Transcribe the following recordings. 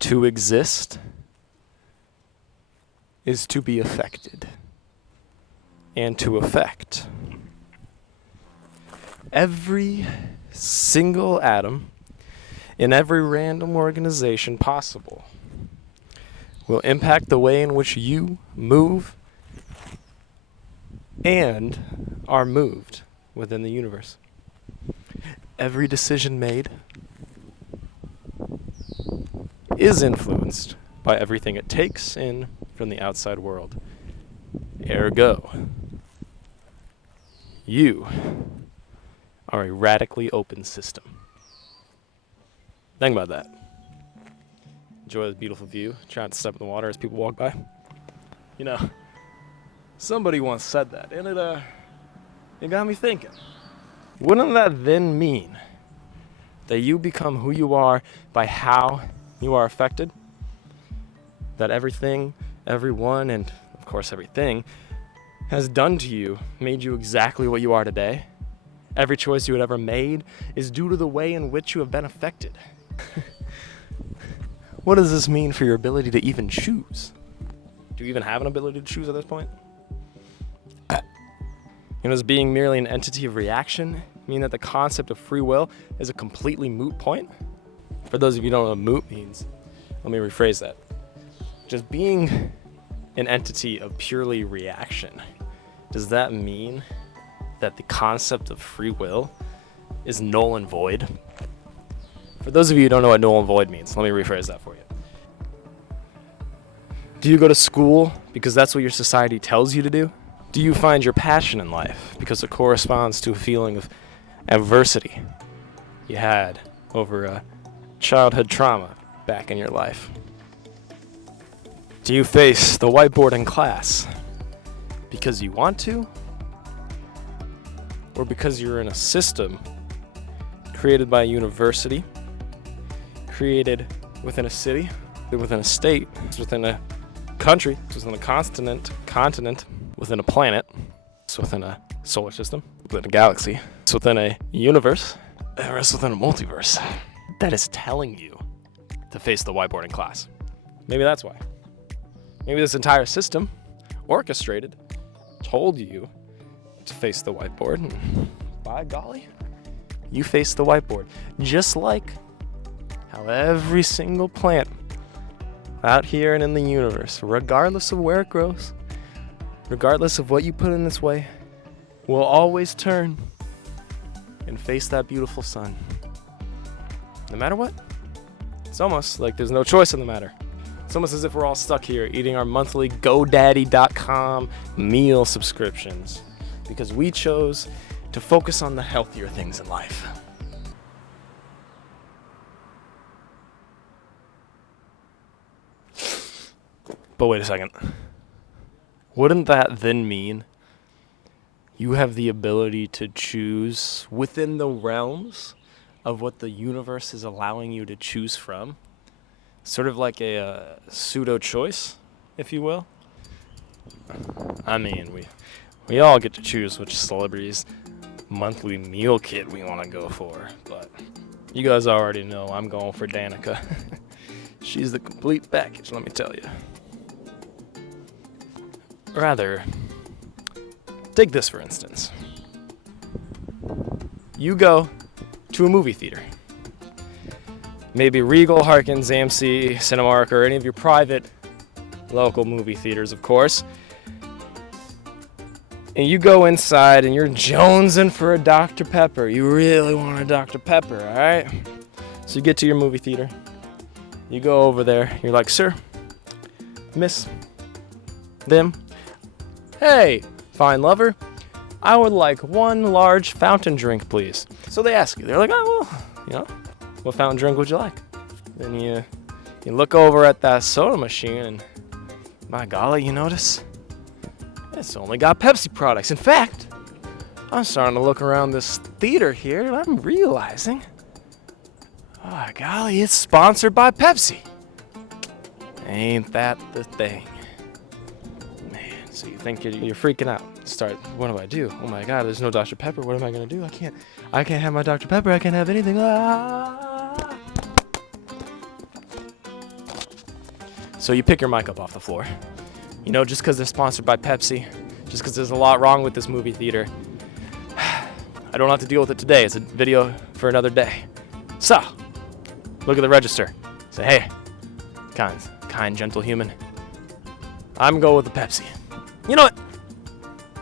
To exist is to be affected. And to affect. Every single atom in every random organization possible will impact the way in which you move and are moved within the universe. Every decision made is influenced by everything it takes in from the outside world. Ergo, you are a radically open system. Think about that. Enjoy this beautiful view. Try not to step in the water as people walk by. You know, somebody once said that, and it got me thinking. Wouldn't that then mean that you become who you are by how you are affected? That everything, everyone, and of course everything has done to you, made you exactly what you are today? Every choice you had ever made is due to the way in which you have been affected. What does this mean for your ability to even choose? Do you even have an ability to choose at this point? Does being merely an entity of reaction mean that the concept of free will is a completely moot point? For those of you who don't know what moot means, let me rephrase that. Just being an entity of purely reaction, does that mean that the concept of free will is null and void? For those of you who don't know what null and void means, let me rephrase that for you. Do you go to school because that's what your society tells you to do? Do you find your passion in life because it corresponds to a feeling of adversity you had over a childhood trauma back in your life? Do you face the whiteboard in class because you want to? Or because you're in a system created by a university, created within a city, within a state, within a country, within a continent, within a planet, within a solar system, within a galaxy, within a universe, and the rest within a multiverse that is telling you to face the whiteboard in class? Maybe that's why. Maybe this entire system, orchestrated, told you to face the whiteboard, and by golly, you face the whiteboard. Just like how every single plant out here and in the universe, regardless of where it grows, regardless of what you put in its way, will always turn and face that beautiful sun. No matter what. It's almost like there's no choice in the matter. It's almost as if we're all stuck here eating our monthly GoDaddy.com meal subscriptions because we chose to focus on the healthier things in life. But wait a second. Wouldn't that then mean you have the ability to choose within the realms of what the universe is allowing you to choose from? Sort of like a pseudo choice, if you will. I mean, we all get to choose which celebrity's monthly meal kit we want to go for, but you guys already know I'm going for Danica. She's the complete package, let me tell you. Rather, take this for instance. You go to a movie theater. Maybe Regal, Harkins, AMC, Cinemark, or any of your private local movie theaters, of course. And you go inside and you're jonesing for a Dr. Pepper. You really want a Dr. Pepper, all right? So you get to your movie theater. You go over there. You're like, sir, miss, them. Hey, fine lover, I would like one large fountain drink, please. So they ask you. They're like, oh, well, what fountain drink would you like? Then you look over at that soda machine and, my golly, you notice it's only got Pepsi products. In fact, I'm starting to look around this theater here and I'm realizing, oh golly, it's sponsored by Pepsi. Ain't that the thing? Man, so you think you're freaking out. Start, what do I do? Oh my God, there's no Dr. Pepper. What am I gonna do? I can't have my Dr. Pepper. I can't have anything. Ah! So you pick your mic up off the floor. You know, just because they're sponsored by Pepsi, just because there's a lot wrong with this movie theater, I don't have to deal with it today. It's a video for another day. So, look at the register. Say, hey, kind, gentle human, I'm going with the Pepsi. You know what?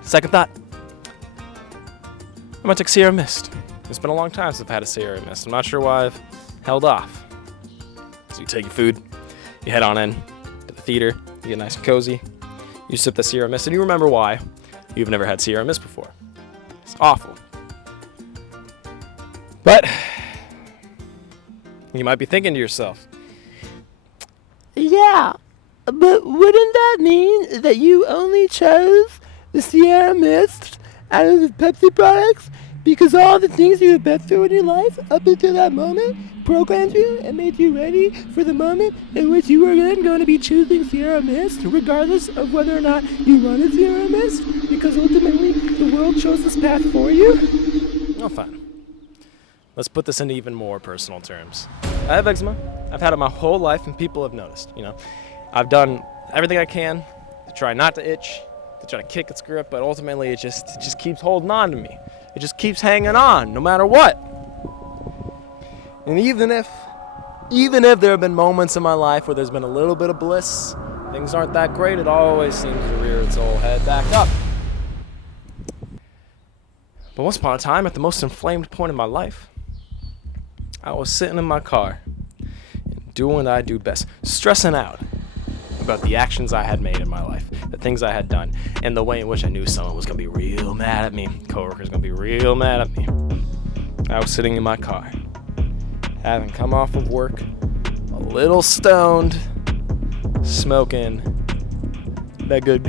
Second thought. I'm gonna take Sierra Mist. It's been a long time since I've had a Sierra Mist. I'm not sure why I've held off. So you take your food, you head on in to the theater, you get nice and cozy, you sip the Sierra Mist, and you remember why you've never had Sierra Mist before. It's awful. But you might be thinking to yourself, yeah, but wouldn't that mean that you only chose the Sierra Mist out of the Pepsi products because all the things you have been through in your life up until that moment programmed you and made you ready for the moment in which you were then going to be choosing Sierra Mist, regardless of whether or not you wanted Sierra Mist, because ultimately the world chose this path for you? oh, fine. Let's put this into even more personal terms. I have eczema. I've had it my whole life, and people have noticed. You know, I've done everything I can to try not to itch, to try to kick its grip, but ultimately it just keeps holding on to me. It just keeps hanging on, no matter what. And even if there have been moments in my life where there's been a little bit of bliss, things aren't that great, it always seems to rear its old head back up. But once upon a time, at the most inflamed point in my life, I was sitting in my car, doing what I do best, stressing out about the actions I had made in my life, the things I had done, and the way in which I knew someone was going to be real mad at me, coworkers going to be real mad at me. I was sitting in my car, having come off of work, a little stoned, smoking that good,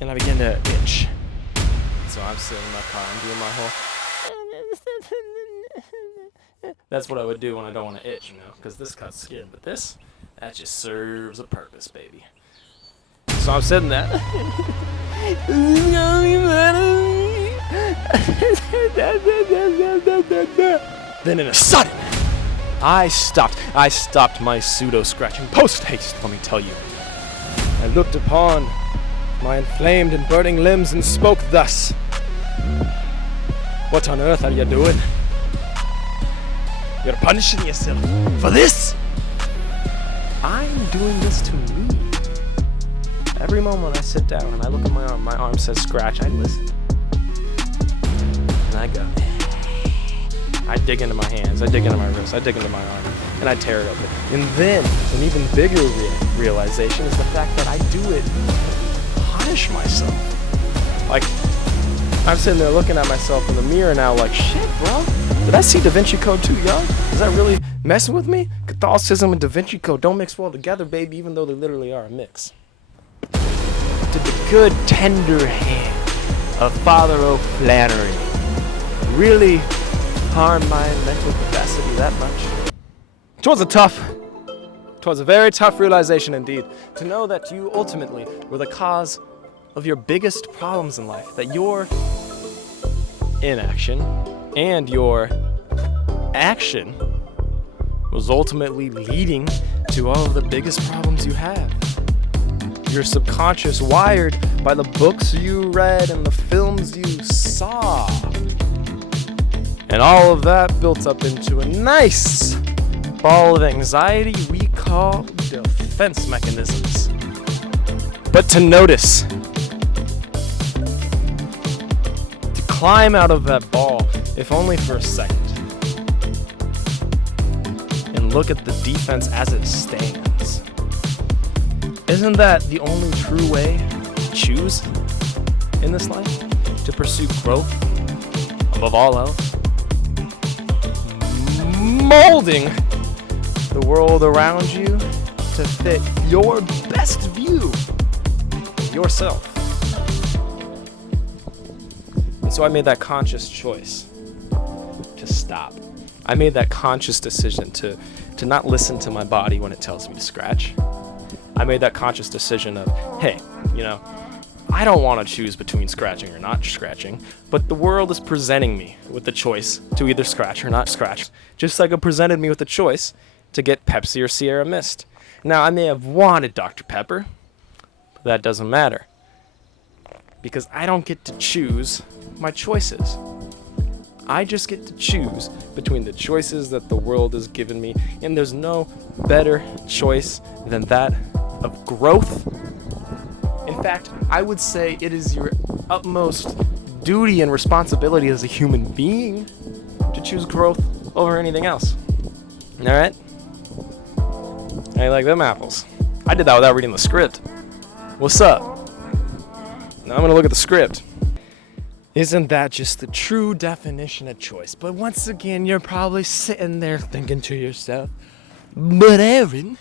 and I began to itch. So I'm sitting in my car, I'm doing my whole... That's what I would do when I don't want to itch, you know, because this cuts skin, but this, that just serves a purpose, baby. So I'm sitting there. Then in a sudden, I stopped my pseudo-scratching post-haste, let me tell you. I looked upon my inflamed and burning limbs and spoke thus. What on earth are you doing? You're punishing yourself for this? I'm doing this to me. Every moment I sit down and I look at my arm says scratch, I listen. And I go, I dig into my hands, I dig into my wrists, I dig into my arm, and I tear it open. And then, an even bigger realization is the fact that I do it to punish myself. Like, I'm sitting there looking at myself in the mirror now like, shit, bro. Did I see Da Vinci Code too young? Is that really messing with me? Catholicism and Da Vinci Code don't mix well together, baby, even though they literally are a mix. Did the good, tender hand of Father O'Flannery really harm my mental capacity that much? It was a very tough realization indeed, to know that you ultimately were the cause of your biggest problems in life, that your inaction and your action was ultimately leading to all of the biggest problems you have. Your subconscious, wired by the books you read and the films you saw. And all of that built up into a nice ball of anxiety we call defense mechanisms. But to notice, to climb out of that ball, if only for a second, and look at the defense as it stands. Isn't that the only true way to choose in this life? To pursue growth above all else? Molding the world around you to fit your best view of yourself. And so I made that conscious choice to stop. I made that conscious decision to not listen to my body when it tells me to scratch. I made that conscious decision of, hey, you know, I don't want to choose between scratching or not scratching, but the world is presenting me with the choice to either scratch or not scratch, just like it presented me with the choice to get Pepsi or Sierra Mist. Now, I may have wanted Dr. Pepper, but that doesn't matter, because I don't get to choose my choices. I just get to choose between the choices that the world has given me, and there's no better choice than that of growth. In fact, I would say it is your utmost duty and responsibility as a human being to choose growth over anything else. All right? How you like them apples? I did that without reading the script. What's up? Now I'm gonna look at the script. Isn't that just the true definition of choice? But once again, you're probably sitting there thinking to yourself, But Aaron,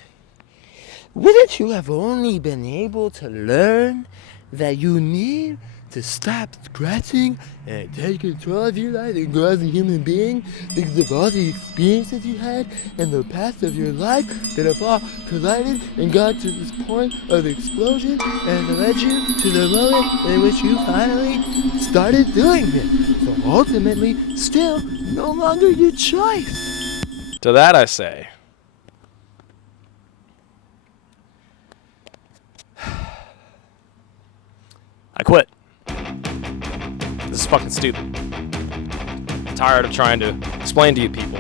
wouldn't you have only been able to learn that you need to stop scratching and take control of your life and grow as a human being because of all the experiences you had in the past of your life that have all collided and got to this point of explosion and led you to the moment in which you finally started doing it. So ultimately, still no longer your choice. to that I say, I quit. This is fucking stupid. I'm tired of trying to explain to you people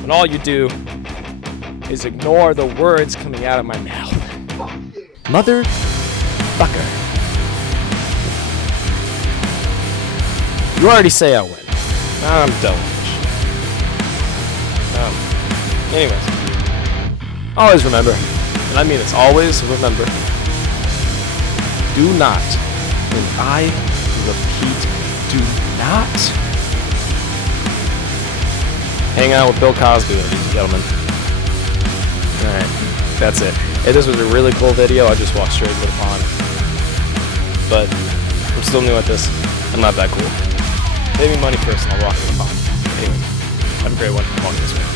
when all you do is ignore the words coming out of my mouth. Motherfucker. You already say I win. I'm done with this shit. Anyways, always remember, and I mean this, always remember, do not, and I repeat, do not hang out with Bill Cosby, ladies and gentlemen. Alright, that's it. Hey, this was a really cool video. I just walked straight into the pond. But I'm still new at this. I'm not that cool. Pay me money first and I'll walk into the pond. Anyway, have a great one. Walk this way.